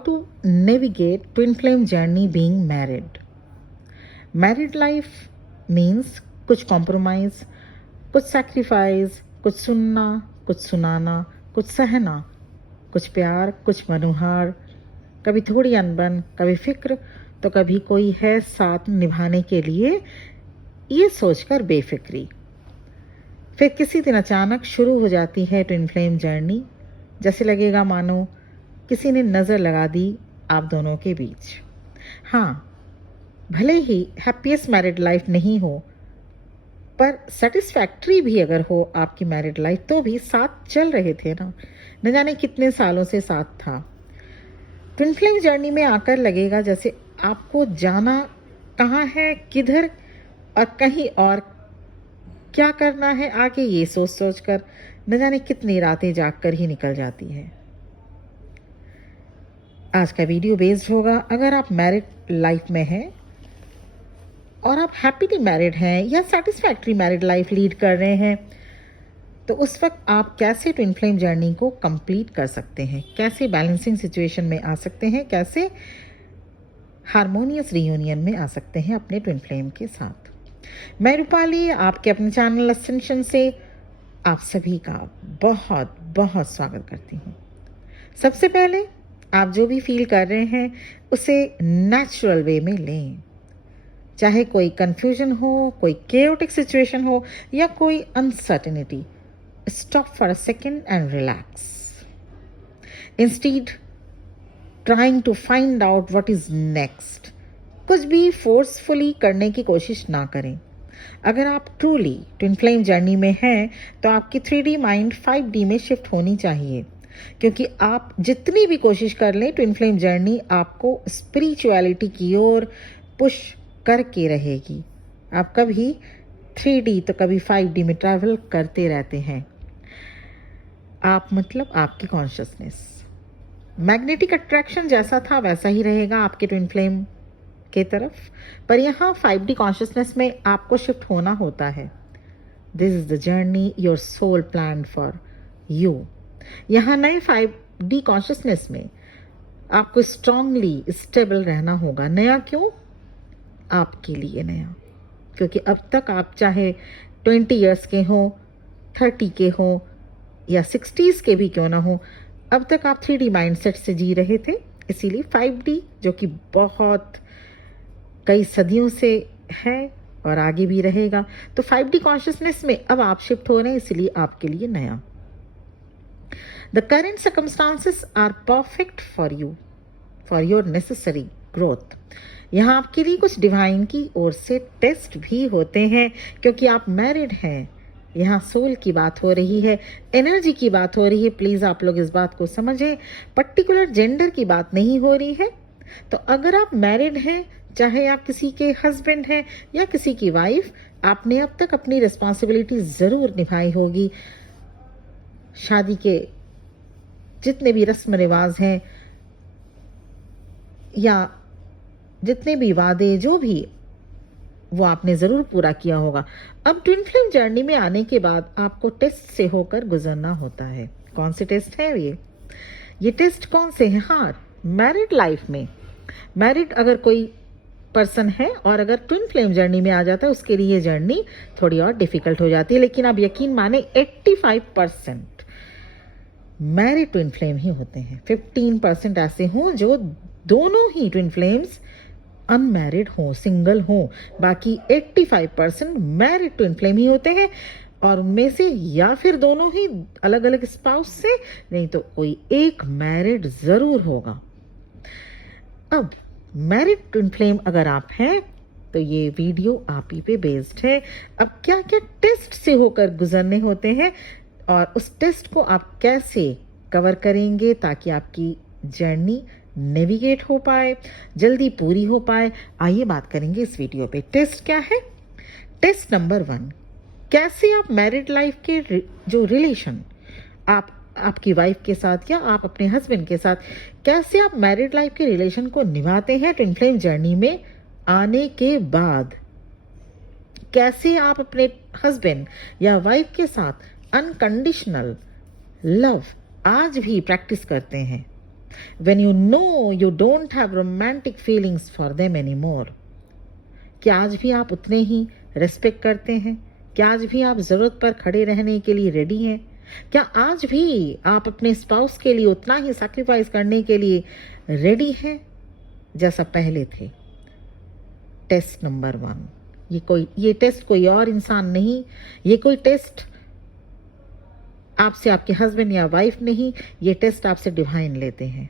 to navigate twin flame journey being married. Married life means कुछ compromise, कुछ sacrifice, कुछ सुनना, कुछ सुनाना, कुछ सहना, कुछ प्यार, कुछ मनुहार, कभी थोड़ी अनबन, कभी फिक्र, तो कभी कोई है साथ निभाने के लिए, ये सोचकर बेफिक्री। फिर किसी दिन अचानक शुरू हो जाती है ट्विन फ्लेम जर्नी। जैसे लगेगा मानो किसी ने नज़र लगा दी आप दोनों के बीच। हाँ, भले ही हैप्पीएस्ट मैरिड लाइफ नहीं हो, पर सेटिस्फैक्ट्री भी अगर हो आपकी मैरिड लाइफ, तो भी साथ चल रहे थे ना, न जाने कितने सालों से साथ था। ट्विन फ्लेम जर्नी में आकर लगेगा जैसे आपको जाना कहाँ है, किधर और कहीं और क्या करना है आगे, ये सोच सोच कर न जाने कितनी रातें जागकर ही निकल जाती है। आज का वीडियो बेस्ड होगा, अगर आप मैरिड लाइफ में हैं और आप हैप्पीली मैरिड हैं या सेटिस्फैक्ट्री मैरिड लाइफ लीड कर रहे हैं, तो उस वक्त आप कैसे ट्विन फ्लेम जर्नी को कंप्लीट कर सकते हैं, कैसे बैलेंसिंग सिचुएशन में आ सकते हैं, कैसे हारमोनियस रियूनियन में आ सकते हैं अपने ट्विन फ्लेम के साथ। मैं रूपाली आपके अपने चैनल असेंशन से आप सभी का बहुत बहुत स्वागत करती हूँ। सबसे पहले आप जो भी फील कर रहे हैं उसे नेचुरल वे में लें। चाहे कोई कंफ्यूजन हो, कोई केओटिक सिचुएशन हो या कोई uncertainty, stop for a second and relax. Instead trying to find out what is next, कुछ भी फोर्सफुली करने की कोशिश ना करें। अगर आप ट्रूली ट्विन फ्लेम जर्नी में हैं तो आपकी 3D माइंड 5D में शिफ्ट होनी चाहिए, क्योंकि आप जितनी भी कोशिश कर लें, ट्विन फ्लेम जर्नी आपको स्पिरिचुअलिटी की ओर पुश करके रहेगी। आप कभी 3D तो कभी 5D में ट्रैवल करते रहते हैं। आप मतलब आपकी कॉन्शियसनेस। मैग्नेटिक अट्रैक्शन जैसा था वैसा ही रहेगा आपके ट्विन फ्लेम के तरफ, पर यहाँ 5D कॉन्शियसनेस में आपको शिफ्ट होना होता है। This is the journey your soul plan for you. यहाँ नए 5D कॉन्शियसनेस में आपको स्ट्रांगली स्टेबल रहना होगा। नया क्यों? आपके लिए नया, क्योंकि अब तक आप चाहे 20 ईयर्स के हों, 30 के हों या 60s के भी क्यों ना हो, अब तक आप 3D माइंडसेट से जी रहे थे। इसीलिए 5D जो कि बहुत कई सदियों से है और आगे भी रहेगा, तो 5D कॉन्शियसनेस में अब आप शिफ्ट हो रहे हैं, इसलिए आपके लिए नया। The current circumstances are perfect for you, for your necessary growth. यहाँ आपके लिए कुछ डिवाइन की ओर से टेस्ट भी होते हैं, क्योंकि आप मैरिड हैं। यहाँ सोल की बात हो रही है, एनर्जी की बात हो रही है। प्लीज़ आप लोग इस बात को समझें, पर्टिकुलर जेंडर की बात नहीं हो रही है। तो अगर आप मैरिड हैं, चाहे आप किसी के हस्बैंड हैं या किसी की वाइफ, आपने अब तक अपनी रिस्पॉन्सिबिलिटी ज़रूर निभाई होगी। शादी के जितने भी रस्म रिवाज हैं या जितने भी वादे जो भी, वो आपने ज़रूर पूरा किया होगा। अब ट्विन फ्लेम जर्नी में आने के बाद आपको टेस्ट से होकर गुजरना होता है। कौन से टेस्ट है ये टेस्ट कौन से हैं? हाँ, मैरिड लाइफ में मैरिड अगर कोई पर्सन है और अगर ट्विन फ्लेम जर्नी में आ जाता है, उसके लिए ये जर्नी थोड़ी और डिफिकल्ट हो जाती है। लेकिन आप यकीन माने 85% मैरिड ट्विन फ्लेम ही होते हैं। 15% ऐसे हों जो दोनों ही ट्विन फ्लेम्स अनमैरिड हों, सिंगल हों। बाकी 85% मैरिड ट्विन फ्लेम ही होते हैं, और उनमें से या फिर दोनों ही अलग अलग स्पाउस से, नहीं तो कोई एक मैरिड ज़रूर होगा। अब मैरिड ट्विन फ्लेम अगर आप हैं तो ये वीडियो आप ही पे बेस्ड है। अब क्या क्या टेस्ट से होकर गुजरने होते हैं और उस टेस्ट को आप कैसे कवर करेंगे ताकि आपकी जर्नी नेविगेट हो पाए, जल्दी पूरी हो पाए, आइए बात करेंगे इस वीडियो पे। टेस्ट क्या है? टेस्ट नंबर 1, कैसे आप मैरिड लाइफ के जो रिलेशन आपकी वाइफ के साथ या आप अपने हस्बैंड के साथ, कैसे आप मैरिड लाइफ के रिलेशन को निभाते हैं ट्विन फ्लेम जर्नी में आने के बाद। कैसे आप अपने हस्बैंड या वाइफ के साथ अनकंडीशनल लव आज भी प्रैक्टिस करते हैं। when you know you don't have romantic feelings for them anymore? क्या आज भी आप उतने ही रेस्पेक्ट करते हैं? क्या आज भी आप ज़रूरत पर खड़े रहने के लिए रेडी हैं? क्या आज भी आप अपने स्पाउस के लिए उतना ही सैक्रिफाइस करने के लिए रेडी हैं जैसा पहले थे? टेस्ट नंबर 1, ये टेस्ट कोई और इंसान नहीं, ये कोई टेस्ट आपसे आपके हस्बैंड या वाइफ नहीं, ये टेस्ट आपसे डिवाइन लेते हैं।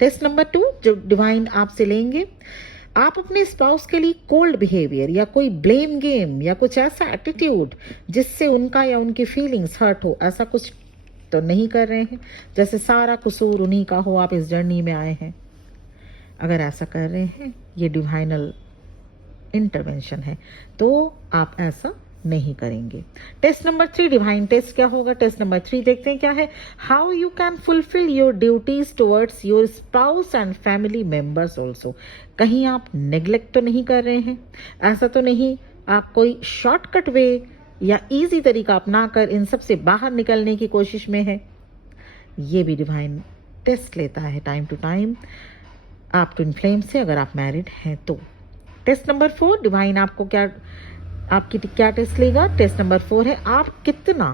टेस्ट नंबर 2 जो डिवाइन आपसे लेंगे, आप अपने स्पाउस के लिए कोल्ड बिहेवियर या कोई ब्लेम गेम या कुछ ऐसा एटीट्यूड जिससे उनका या उनकी फीलिंग्स हर्ट हो, ऐसा कुछ तो नहीं कर रहे हैं जैसे सारा कसूर उन्हीं का हो, आप इस जर्नी में आए हैं। अगर ऐसा कर रहे हैं, ये डिवाइनल इंटरवेंशन है, तो आप ऐसा नहीं करेंगे। टेस्ट नंबर 3 डिवाइन टेस्ट क्या होगा? टेस्ट नंबर 3 देखते हैं क्या है। How you can fulfil your duties towards your spouse and family members also. कहीं आप नेग्लेक्ट तो नहीं कर रहे हैं? ऐसा तो नहीं आप कोई शॉर्टकट वे या इजी तरीका अपना कर इन सब से बाहर निकलने की कोशिश में है? ये भी डिवाइन टेस्ट लेता है टाइम टू टाइम आप ट्विन फ्लेम से, अगर आप मैरिड हैं तो। टेस्ट नंबर 4 डिवाइन आपको आपकी क्या टेस्ट लेगा? टेस्ट नंबर 4 है आप कितना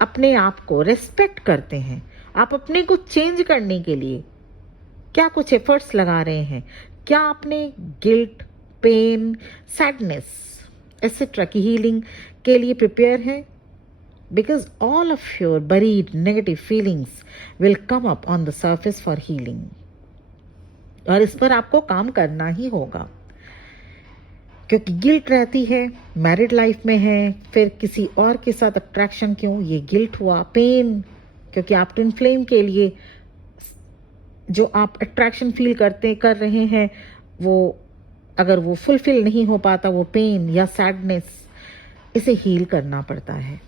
अपने आप को रेस्पेक्ट करते हैं। आप अपने को चेंज करने के लिए क्या कुछ एफर्ट्स लगा रहे हैं? क्या आपने गिल्ट, पेन, सैडनेस एसेट्रा की हीलिंग के लिए प्रिपेयर है? Because all of your buried negative feelings will come up on the surface for healing, और इस पर आपको काम करना ही होगा। क्योंकि गिल्ट रहती है, मैरिड लाइफ में है, फिर किसी और के साथ अट्रैक्शन क्यों, ये गिल्ट हुआ। पेन, क्योंकि आप ट्विन फ्लेम के लिए जो आप अट्रैक्शन फील कर रहे हैं, वो अगर वो फुलफिल नहीं हो पाता, वो पेन या सैडनेस, इसे हील करना पड़ता है।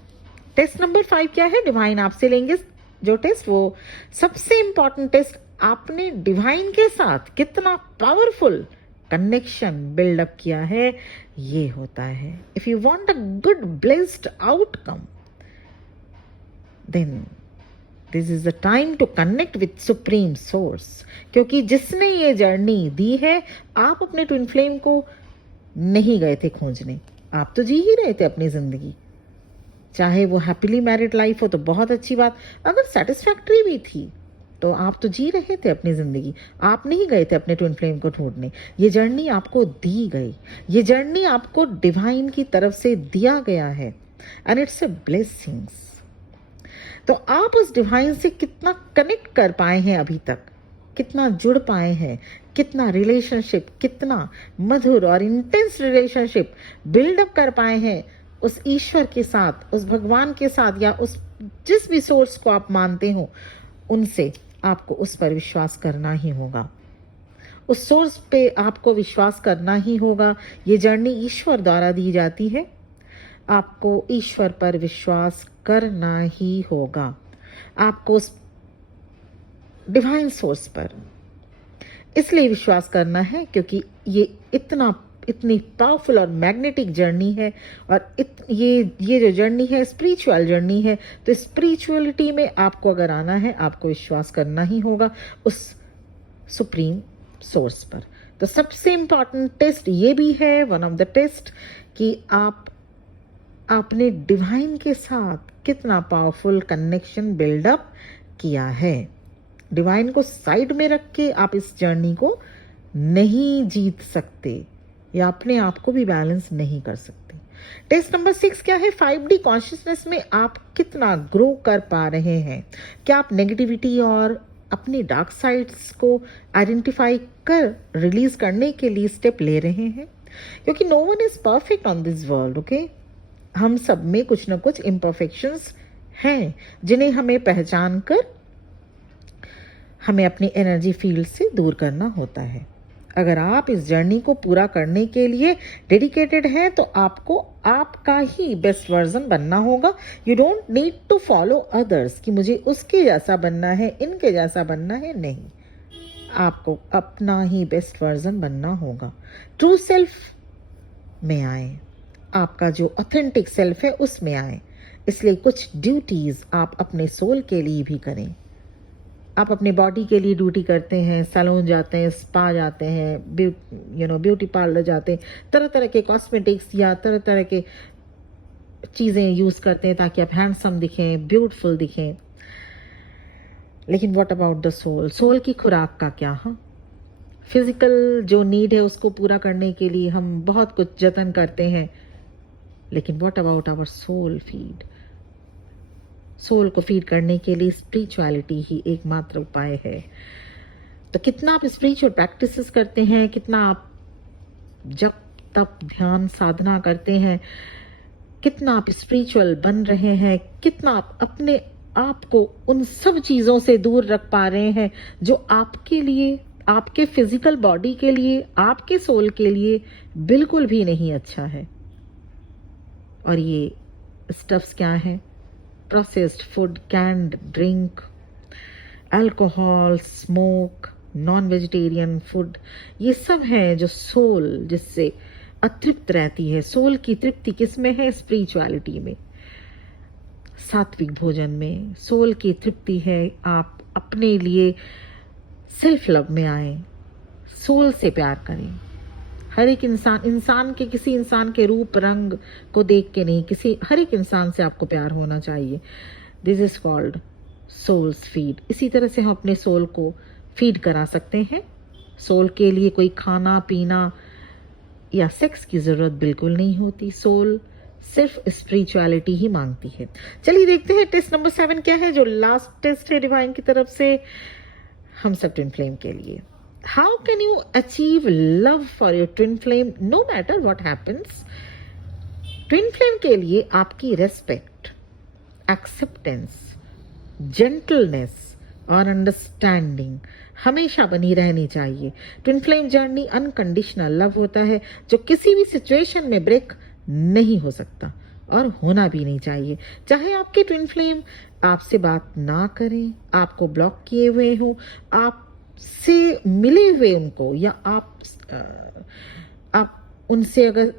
टेस्ट नंबर 5 क्या है? डिवाइन आपसे लेंगे जो टेस्ट, वो सबसे इंपॉर्टेंट टेस्ट, आपने डिवाइन के साथ कितना पावरफुल कनेक्शन बिल्डअप किया है, ये होता है। If you want a good blessed outcome, then this is the time to connect with supreme source. क्योंकि जिसने ये जर्नी दी है, आप अपने ट्विन फ्लेम को नहीं गए थे खोजने, आप तो जी ही रहे थे अपनी जिंदगी। चाहे वो हैप्पीली मैरिड लाइफ हो तो बहुत अच्छी बात, अगर सेटिस्फैक्ट्री भी थी तो आप तो जी रहे थे अपनी जिंदगी, आप नहीं गए थे अपने ट्विन फ्लेम को ढूंढने। ये जर्नी आपको दी गई, ये जर्नी आपको डिवाइन की तरफ से दिया गया है, एंड इट्स अ ब्लेसिंग्स। तो आप उस डिवाइन से कितना कनेक्ट कर पाए हैं अभी तक, कितना जुड़ पाए हैं, कितना रिलेशनशिप, कितना मधुर और इंटेंस रिलेशनशिप बिल्डअप कर पाए हैं उस ईश्वर के साथ, उस भगवान के साथ, या उस जिस भी सोर्स को आप मानते हो उनसे, आपको उस पर विश्वास करना ही होगा। उस सोर्स पे आपको विश्वास करना ही होगा। ये जर्नी ईश्वर द्वारा दी जाती है, आपको ईश्वर पर विश्वास करना ही होगा। आपको उस डिवाइन सोर्स पर इसलिए विश्वास करना है क्योंकि ये इतनी पावरफुल और मैग्नेटिक जर्नी है, और ये जो जर्नी है स्पिरिचुअल जर्नी है। तो स्पिरिचुअलिटी में आपको अगर आना है, आपको विश्वास करना ही होगा उस सुप्रीम सोर्स पर। तो सबसे इम्पॉर्टेंट टेस्ट ये भी है, वन ऑफ द टेस्ट, कि आपने डिवाइन के साथ कितना पावरफुल कनेक्शन बिल्डअप किया है। डिवाइन को साइड में रख के आप इस जर्नी को नहीं जीत सकते, या अपने आप को भी बैलेंस नहीं कर सकते। टेस्ट नंबर 6 क्या है? 5D कॉन्शियसनेस में आप कितना ग्रो कर पा रहे हैं। क्या आप नेगेटिविटी और अपनी डार्क साइड्स को आइडेंटिफाई कर रिलीज करने के लिए स्टेप ले रहे हैं? क्योंकि no one is perfect on this world, okay. हम सब में कुछ ना कुछ इम्परफेक्शंस हैं जिन्हें हमें पहचान कर हमें अपनी एनर्जी फील्ड से दूर करना होता है। अगर आप इस जर्नी को पूरा करने के लिए डेडिकेटेड हैं तो आपको आपका ही बेस्ट वर्जन बनना होगा। You don't need to follow others कि मुझे उसके जैसा बनना है, इनके जैसा बनना है, नहीं। आपको अपना ही बेस्ट वर्जन बनना होगा। ट्रू सेल्फ में आए, आपका जो ऑथेंटिक सेल्फ है उसमें आए। इसलिए कुछ ड्यूटीज आप अपने सोल के लिए भी करें। आप अपने बॉडी के लिए ड्यूटी करते हैं, सैलून जाते हैं, स्पा जाते हैं, ब्यूटी पार्लर जाते हैं, तरह तरह के कॉस्मेटिक्स या तरह तरह के चीज़ें यूज़ करते हैं ताकि आप हैंडसम दिखें, ब्यूटीफुल दिखें। लेकिन what about the soul? Soul की खुराक का क्या? हाँ, फिजिकल जो नीड है उसको पूरा करने के लिए हम बहुत कुछ जतन करते हैं, लेकिन what about our soul feed? Soul को फीड करने के लिए स्पिरिचुअलिटी ही एकमात्र उपाय है। तो कितना आप स्पिरिचुअल प्रैक्टिसेस करते हैं, कितना आप जप तप ध्यान साधना करते हैं, कितना आप स्पिरिचुअल बन रहे हैं, कितना आप अपने आप को उन सब चीज़ों से दूर रख पा रहे हैं जो आपके लिए, आपके फिजिकल बॉडी के लिए, आपके सोल के लिए बिल्कुल भी नहीं अच्छा है। और ये स्टफ्स क्या है? Processed food, canned drink, alcohol, smoke, non vegetarian food, ये सब है जो सोल जिससे अतृप्त रहती है। सोल की तृप्ति किस में है? स्पिरिचुअलिटी में, सात्विक भोजन में। सोल की तृप्ति है आप अपने लिए सेल्फ लव में आए, सोल से प्यार करें। हर एक इंसान के, किसी इंसान के रूप रंग को देख के नहीं, हर एक इंसान से आपको प्यार होना चाहिए। This is called soul's feed. इसी तरह से हम अपने सोल को फीड करा सकते हैं। सोल के लिए कोई खाना पीना या सेक्स की जरूरत बिल्कुल नहीं होती। सोल सिर्फ स्पिरिचुअलिटी ही मांगती है। चलिए देखते हैं टेस्ट नंबर 7 क्या है, जो लास्ट टेस्ट है डिवाइन की तरफ से हम सब ट्विन फ्लेम के लिए। How can you achieve love for your twin flame no matter what happens? Twin flame के लिए आपकी रेस्पेक्ट, एक्सेप्टेंस, जेंटलनेस और अंडरस्टैंडिंग हमेशा बनी रहनी चाहिए। Twin flame journey unconditional love होता है जो किसी भी सिचुएशन में ब्रेक नहीं हो सकता और होना भी नहीं चाहिए। चाहे आपके ट्विन फ्लेम आपसे बात ना करें, आपको ब्लॉक किए हुए हों, आप से मिले हुए उनको, या आप उनसे अगर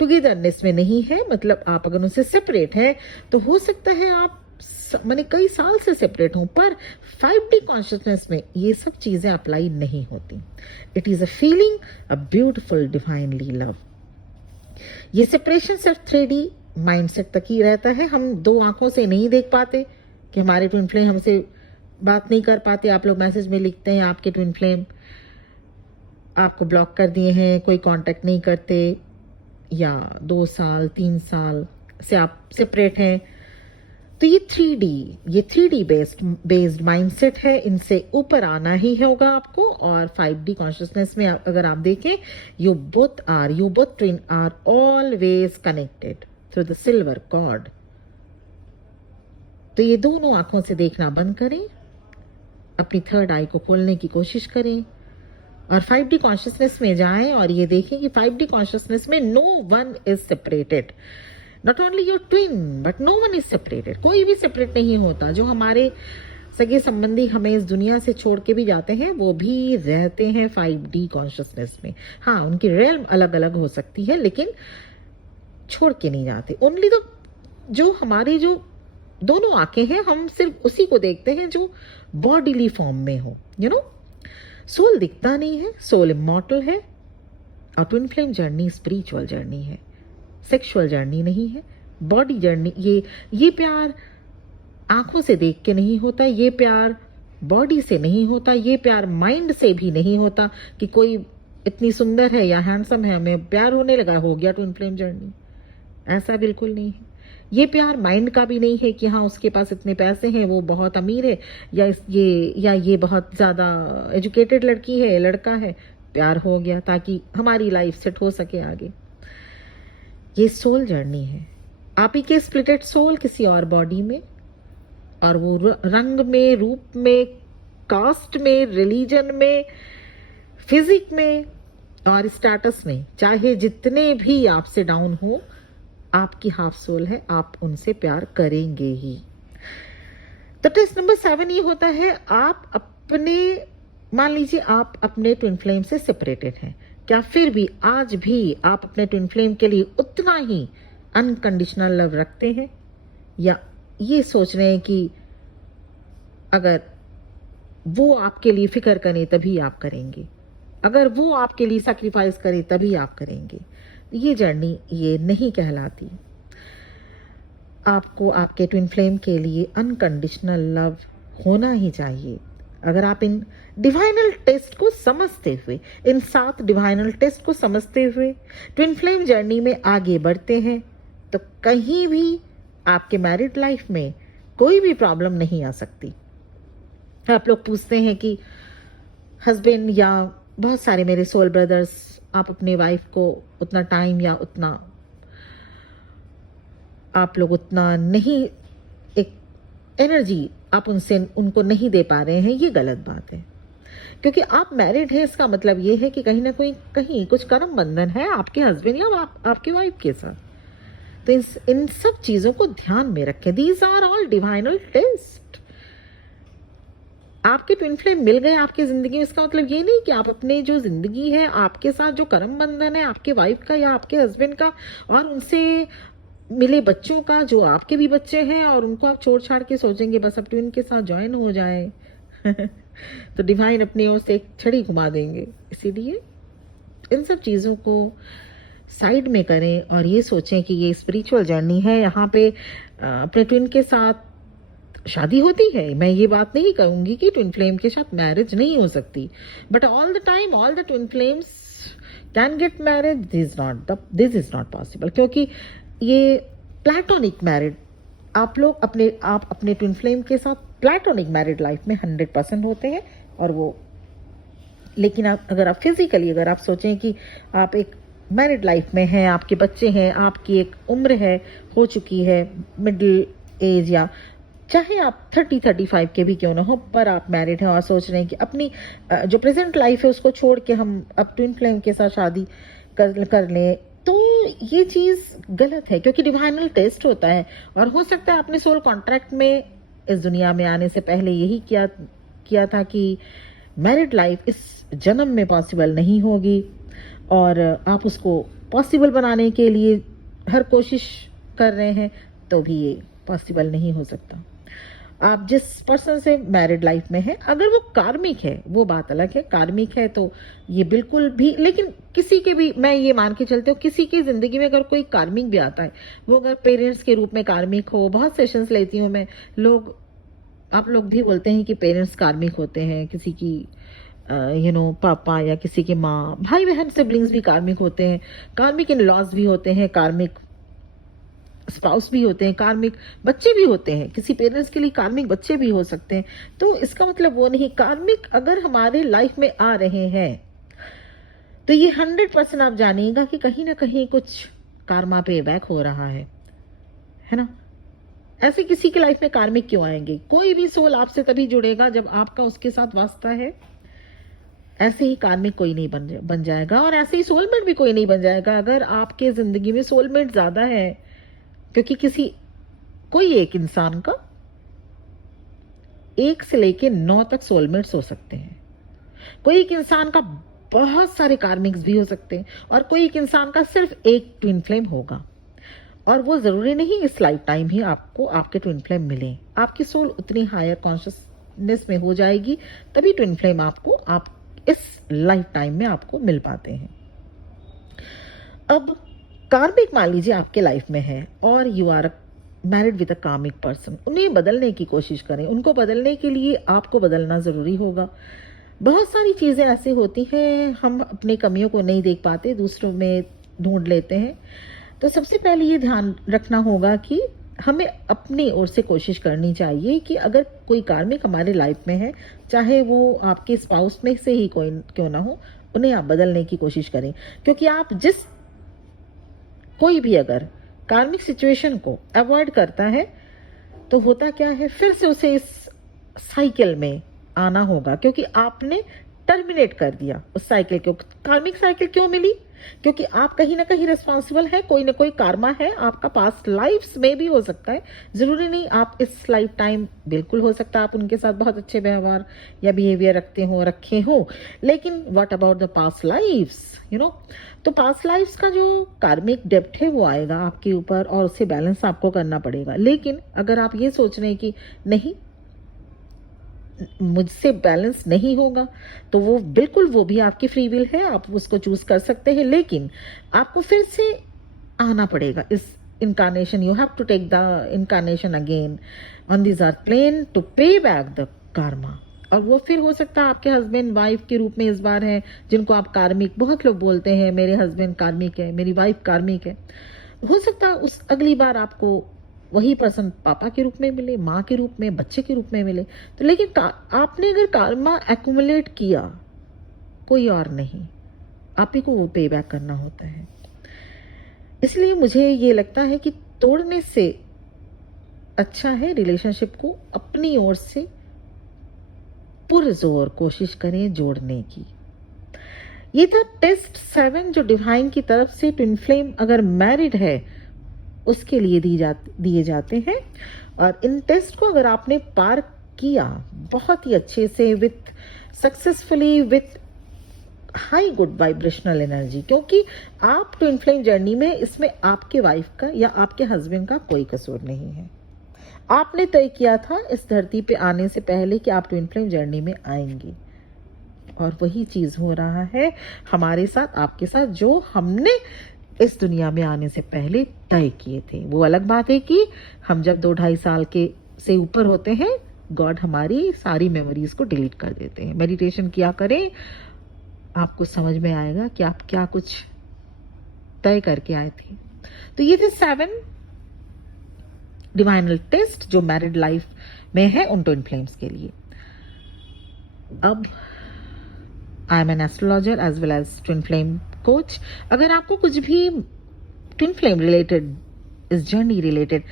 टुगेदरनेस में नहीं है, मतलब आप अगर उनसे सेपरेट हैं, तो हो सकता है आप मैंने कई साल से सेपरेट हूं, पर 5D कॉन्शियसनेस में ये सब चीजें अप्लाई नहीं होती। It is a feeling, a beautiful divinely love. ये सेपरेशन सिर्फ 3D माइंडसेट तक ही रहता है। हम दो आंखों से नहीं देख पाते कि हमारे ट्विन फ्लेम हमसे बात नहीं कर पाते। आप लोग मैसेज में लिखते हैं आपके ट्विन फ्लेम आपको ब्लॉक कर दिए हैं, कोई कांटेक्ट नहीं करते, या 2 साल 3 साल से आप सेपरेट हैं। तो ये 3D बेस्ड माइंडसेट है। इनसे ऊपर आना ही होगा आपको। और 5D कॉन्शियसनेस में अगर आप देखें, you both twin are always connected through the silver cord. तो ये दोनों आंखों से देखना बंद करें, अपनी थर्ड आई को खोलने की कोशिश करें और 5D कॉन्शियसनेस में जाएं और ये देखें कि 5D कॉन्शियसनेस में no one is separated. Not only your twin but no one is separated. कोई भी सेपरेट नहीं होता। जो हमारे सगे संबंधी हमें इस दुनिया से छोड़ के भी जाते हैं, वो भी रहते हैं 5D कॉन्शियसनेस में। हाँ, उनकी रियल्म अलग अलग हो सकती है, लेकिन छोड़ के नहीं जाते। ओनली तो जो हमारी जो दोनों आंखें हैं, हम सिर्फ उसी को देखते हैं जो बॉडीली फॉर्म में हो। सोल दिखता नहीं है, सोल इमॉर्टल है। और twin flame journey spiritual journey है, सेक्सुअल जर्नी नहीं है। बॉडी जर्नी, ये प्यार आंखों से देख के नहीं होता, ये प्यार बॉडी से नहीं होता, ये प्यार माइंड से भी नहीं होता कि कोई इतनी सुंदर है या हैंडसम है हमें प्यार होने लगा, हो गया ट्विन फ्लेम जर्नी। ऐसा बिल्कुल नहीं है। ये प्यार माइंड का भी नहीं है कि हाँ उसके पास इतने पैसे हैं, वो बहुत अमीर है, या ये बहुत ज्यादा एजुकेटेड लड़की है, लड़का है, प्यार हो गया ताकि हमारी लाइफ सेट हो सके आगे। ये सोल जर्नी है। आप ही के स्प्लिटेड सोल किसी और बॉडी में, और वो रंग में, रूप में, कास्ट में, रिलीजन में, फिजिक में और स्टेटस में, चाहे जितने भी आपसे डाउन हो, आपकी हाफ सोल है, आप उनसे प्यार करेंगे ही। तो टेस्ट नंबर 7 ये होता है, आप अपने, मान लीजिए आप अपने ट्विन फ्लेम से सेपरेटेड हैं, क्या फिर भी आज भी आप अपने ट्विन फ्लेम के लिए उतना ही अनकंडीशनल लव रखते हैं, या ये सोच रहे हैं कि अगर वो आपके लिए फिक्र करें तभी आप करेंगे, अगर वो आपके लिए सैक्रिफाइस करे तभी आप करेंगे। ये जर्नी ये नहीं कहलाती। आपको आपके ट्विन फ्लेम के लिए अनकंडीशनल लव होना ही चाहिए। अगर आप इन डिवाइनल टेस्ट को समझते हुए, इन 7 डिवाइनल टेस्ट को समझते हुए ट्विन फ्लेम जर्नी में आगे बढ़ते हैं तो कहीं भी आपके मैरिड लाइफ में कोई भी प्रॉब्लम नहीं आ सकती। आप लोग पूछते हैं कि हस्बैंड या बहुत सारे मेरे सोल ब्रदर्स, आप अपने वाइफ को उतना टाइम या उतना आप लोग उतना नहीं, एक एनर्जी आप उनको नहीं दे पा रहे हैं। ये गलत बात है, क्योंकि आप मैरिड हैं इसका मतलब ये है कि कहीं ना कहीं कुछ कर्म बंधन है आपके हस्बैंड या आपके वाइफ के साथ। तो इन सब चीजों को ध्यान में रखें। These are all divine test. आपके ट्विन फ्लेम मिल गए आपकी जिंदगी में, इसका मतलब ये नहीं कि आप अपने जो जिंदगी है आपके साथ जो कर्म बंधन है आपके वाइफ का या आपके हस्बैंड का और उनसे मिले बच्चों का, जो आपके भी बच्चे हैं, और उनको आप छोड़ छाड़ के सोचेंगे बस अब ट्विन के साथ ज्वाइन हो जाए तो डिवाइन अपनी ओर से एक छड़ी घुमा देंगे। इसीलिए इन सब चीज़ों को साइड में करें और ये सोचें कि ये स्पिरिचुअल जर्नी है। यहाँ पे अपने ट्विन के साथ शादी होती है। मैं ये बात नहीं कहूँगी कि ट्विन फ्लेम के साथ मैरिज नहीं हो सकती, but all the time all the twin flames can get marriage. This is not possible, क्योंकि ये प्लेटोनिक मैरिड, आप अपने ट्विन फ्लेम के साथ प्लेटोनिक मैरिड लाइफ में 100% होते हैं। और वो, लेकिन अगर आप फिजिकली अगर आप सोचें कि आप एक मैरिड लाइफ में हैं, आपके बच्चे हैं, आपकी एक उम्र है, हो चुकी है मिडिल एज, या चाहे आप 30-35 के भी क्यों ना हो, पर आप मैरिड हैं और सोच रहे हैं कि अपनी जो प्रेजेंट लाइफ है उसको छोड़ के हम अब ट्विन फ्लेम के साथ शादी कर लें, तो ये चीज़ गलत है। क्योंकि डिवाइनल टेस्ट होता है और हो सकता है आपने सोल कॉन्ट्रैक्ट में इस दुनिया में आने से पहले यही किया था कि मैरिड लाइफ इस जन्म में पॉसिबल नहीं होगी, और आप उसको पॉसिबल बनाने के लिए हर कोशिश कर रहे हैं, तो भी ये पॉसिबल नहीं हो सकता। आप जिस पर्सन से मैरिड लाइफ में हैं, अगर वो कार्मिक है वो बात अलग है। कार्मिक है तो ये बिल्कुल भी, लेकिन किसी के भी, मैं ये मान के चलती हूँ, किसी की जिंदगी में अगर कोई कार्मिक भी आता है, वो अगर पेरेंट्स के रूप में कार्मिक हो, बहुत सेशंस लेती हूँ मैं, आप लोग भी बोलते हैं कि पेरेंट्स कार्मिक होते हैं, किसी की पापा या किसी की माँ, भाई बहन सिबलिंग्स भी कार्मिक होते हैं, कार्मिक इन लॉज भी होते हैं, कार्मिक स्पाउस भी होते हैं, कार्मिक बच्चे भी होते हैं, किसी पेरेंट्स के लिए कार्मिक बच्चे भी हो सकते हैं। तो इसका मतलब वो नहीं, कार्मिक अगर हमारे लाइफ में आ रहे हैं तो ये 100% आप जानिएगा कि कहीं ना कहीं कुछ कार्मा पे बैक हो रहा है ना। ऐसे किसी की लाइफ में कार्मिक क्यों आएंगे? कोई भी सोल आपसे तभी जुड़ेगा जब आपका उसके साथ वास्ता है। ऐसे ही कार्मिक कोई नहीं बन जाएगा, और ऐसे ही सोलमेट भी कोई नहीं बन जाएगा अगर आपके जिंदगी में सोलमेट ज्यादा है। क्योंकि कोई एक इंसान का 1 से लेके 9 तक सोलमेट्स हो सकते हैं। कोई एक इंसान का बहुत सारे कार्मिक्स भी हो सकते हैं, और कोई एक इंसान का सिर्फ एक ट्विन फ्लेम होगा। और वो जरूरी नहीं इस लाइफ टाइम ही आपको आपके ट्विन फ्लेम मिले। आपकी सोल उतनी हायर कॉन्शियसनेस में हो जाएगी तभी ट्विन फ्लेम आप इस लाइफ टाइम में आपको मिल पाते हैं। अब कार्मिक मान लीजिए आपके लाइफ में है और you are married with a karmic person, उन्हें बदलने की कोशिश करें। उनको बदलने के लिए आपको बदलना जरूरी होगा। बहुत सारी चीजें ऐसी होती हैं, हम अपनी कमियों को नहीं देख पाते, दूसरों में ढूंढ लेते हैं। तो सबसे पहले ये ध्यान रखना होगा कि हमें अपनी ओर से कोशिश करनी चाहिए कि अगर कोई कार्मिक हमारे लाइफ में है, चाहे वो आपके स्पाउस में से ही कोई क्यों ना हो, उन्हें आप बदलने की कोशिश करें। क्योंकि कोई भी अगर कार्मिक सिचुएशन को अवॉइड करता है तो होता क्या है, फिर से उसे इस साइकिल में आना होगा, क्योंकि आपने टर्मिनेट कर दिया उस साइकिल को। कार्मिक साइकिल क्यों मिली? क्योंकि आप कहीं ना कहीं रिस्पॉन्सिबल है, कोई ना कोई कार्मा है आपका, पास्ट लाइफ्स में भी हो सकता है, जरूरी नहीं आप इस लाइफ टाइम, बिल्कुल हो सकता है आप उनके साथ बहुत अच्छे व्यवहार या बिहेवियर रखे हो, लेकिन what about the past lifes, तो पास्ट लाइफ्स का जो कार्मिक डेब्ट है वो आएगा आपके ऊपर और उससे बैलेंस आपको करना पड़ेगा। लेकिन अगर आप ये सोच रहे हैं कि नहीं, मुझसे बैलेंस नहीं होगा, तो वो बिल्कुल वो भी आपकी फ्री विल है, आप उसको चूज कर सकते हैं, लेकिन आपको फिर से आना पड़ेगा इस incarnation. You have to take the incarnation again on this earth plane to pay back the karma. और वो फिर हो सकता है आपके हस्बैंड वाइफ के रूप में इस बार है, जिनको आप कार्मिक, बहुत लोग बोलते हैं मेरे हस्बैंड कार्मिक है, मेरी वाइफ कार्मिक है. हो सकता है उस अगली बार आपको वही पर्सन पापा के रूप में मिले, माँ के रूप में, बच्चे के रूप में मिले. तो लेकिन आपने अगर कार्मा एक्यूमुलेट किया, कोई और नहीं, आप ही को वो पे बैक करना होता है. इसलिए मुझे ये लगता है कि तोड़ने से अच्छा है रिलेशनशिप को अपनी ओर से पुरजोर कोशिश करें जोड़ने की. ये था टेस्ट 7 जो डिवाइन की तरफ से ट्विन फ्लेम अगर मैरिड है उसके लिए दिए जाते हैं. और इन टेस्ट को अगर आपने पार किया बहुत ही अच्छे से, with successfully, with high good vibrational energy, क्योंकि आप ट्विन फ्लेम जर्नी में, इसमें आपके वाइफ का या आपके हस्बैंड का कोई कसूर नहीं है. आपने तय किया था इस धरती पे आने से पहले कि आप ट्विन फ्लेम जर्नी में आएंगे, और वही चीज हो रहा है हमारे साथ, आपके साथ, जो हमने इस दुनिया में आने से पहले तय किए थे. वो अलग बात है कि हम जब 2-2.5 साल के से ऊपर होते हैं, गॉड हमारी सारी मेमोरीज को डिलीट कर देते हैं. मेडिटेशन किया करें, आपको समझ में आएगा कि आप क्या कुछ तय करके आए थे. तो ये थे 7 डिवाइनल टेस्ट जो मैरिड लाइफ में है उन ट्विन फ्लेम्स के लिए. अब I am an astrologer as well as twin flame coach. अगर आपको कुछ भी ट्विन फ्लेम रिलेटेड, इस जर्नी रिलेटेड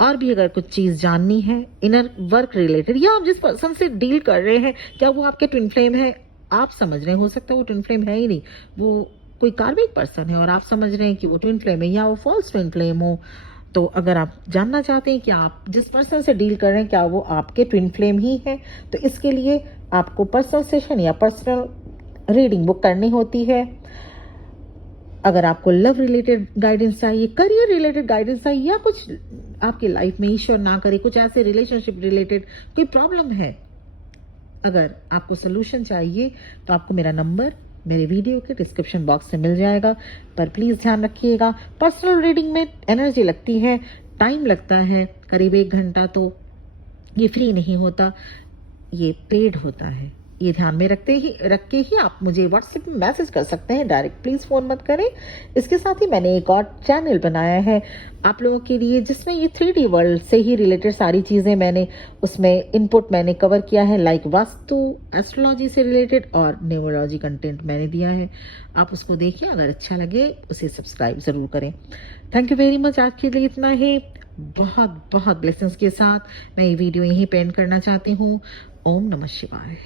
और भी अगर कुछ चीज जाननी है, इनर वर्क रिलेटेड, या आप जिस पर्सन से डील कर रहे हैं क्या वो आपके ट्विन फ्लेम है, आप समझ रहे हो सकता है वो ट्विन फ्लेम है ही नहीं, वो कोई कार्मिक पर्सन है और आप समझ रहे हैं कि वो ट्विन फ्लेम है, या वो फॉल्स ट्विन फ्लेम हो. तो अगर आप जानना चाहते हैं कि आप जिस पर्सन से डील कर रहे हैं क्या वो आपके ट्विन फ्लेम ही है, तो इसके लिए आपको पर्सनल सेशन या पर्सनल रीडिंग बुक करनी होती है. अगर आपको लव रिलेटेड गाइडेंस चाहिए, करियर रिलेटेड गाइडेंस चाहिए, या कुछ आपकी लाइफ में ईश्वर ना करे कुछ ऐसे रिलेशनशिप रिलेटेड कोई प्रॉब्लम है, अगर आपको सोल्यूशन चाहिए, तो आपको मेरा नंबर मेरे वीडियो के डिस्क्रिप्शन बॉक्स से मिल जाएगा. पर प्लीज ध्यान रखिएगा, पर्सनल रीडिंग में एनर्जी लगती है, टाइम लगता है, करीब 1 घंटा. तो ये फ्री नहीं होता, ये पेड होता है. ये ध्यान में रख के ही आप मुझे व्हाट्सएप में मैसेज कर सकते हैं, डायरेक्ट प्लीज फोन मत करें. इसके साथ ही मैंने एक और चैनल बनाया है आप लोगों के लिए, जिसमें ये 3D वर्ल्ड से ही रिलेटेड सारी चीजें मैंने उसमें इनपुट मैंने कवर किया है, लाइक वास्तु, एस्ट्रोलॉजी से रिलेटेड और न्यूमरोलॉजी कंटेंट मैंने दिया है. आप उसको देखिए, अगर अच्छा लगे उसे सब्सक्राइब जरूर करें. Thank you very much. आज के लिए इतना ही. बहुत बहुत ब्लेसिंग्स के साथ मैं ये वीडियो यहीं पे एंड करना चाहती हूँ. ओम नमः शिवाय.